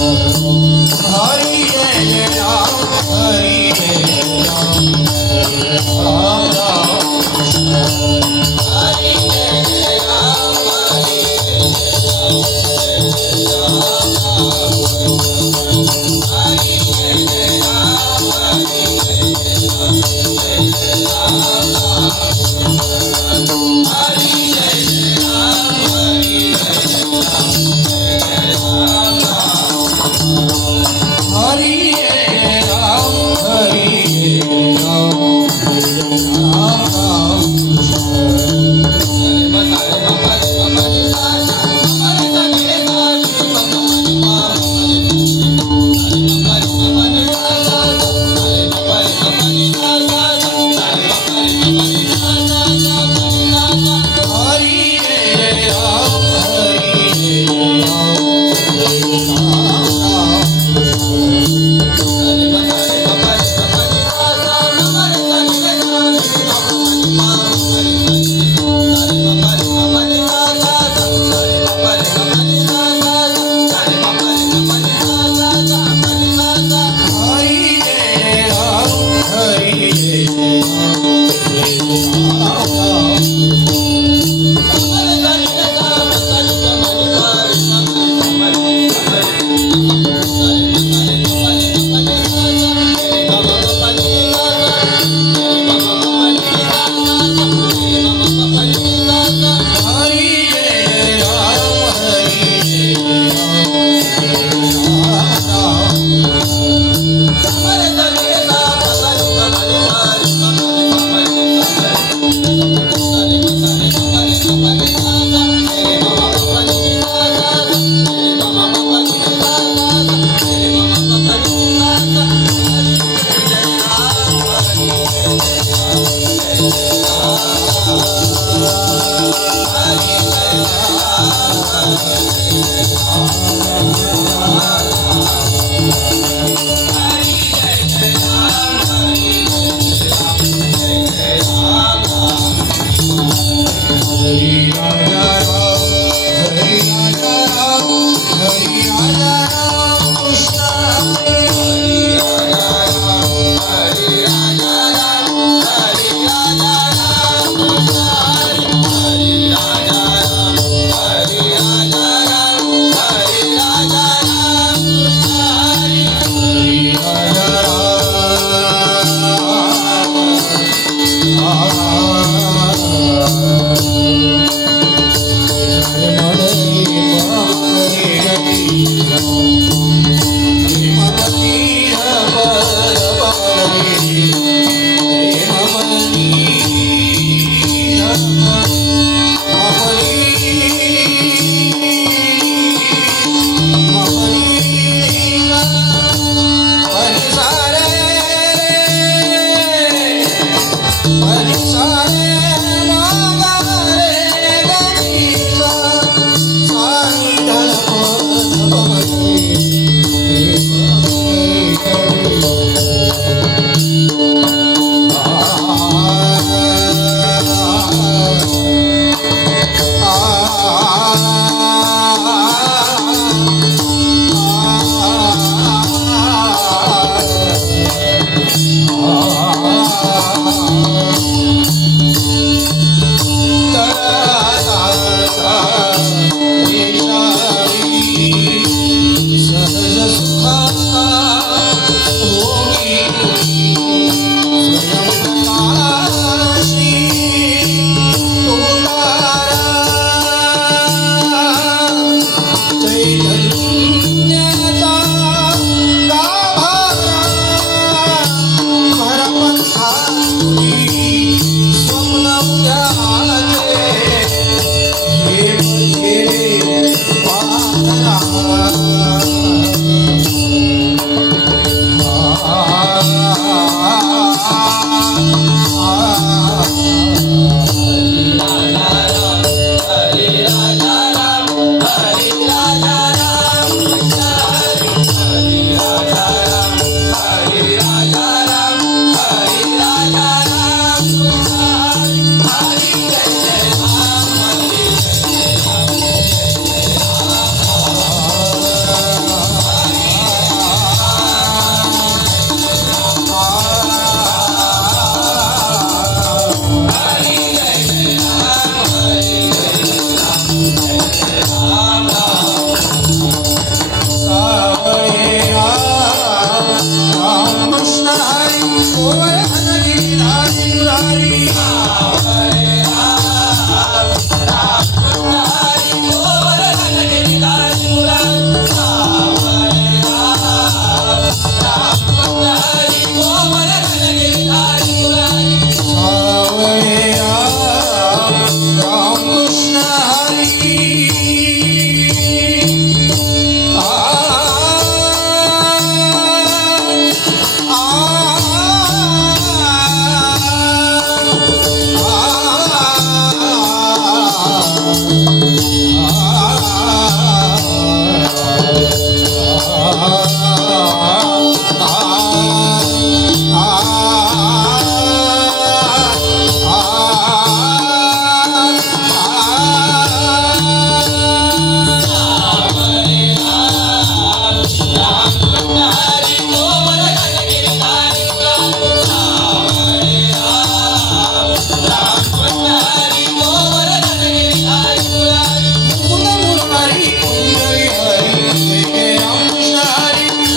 Oh.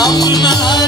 صمها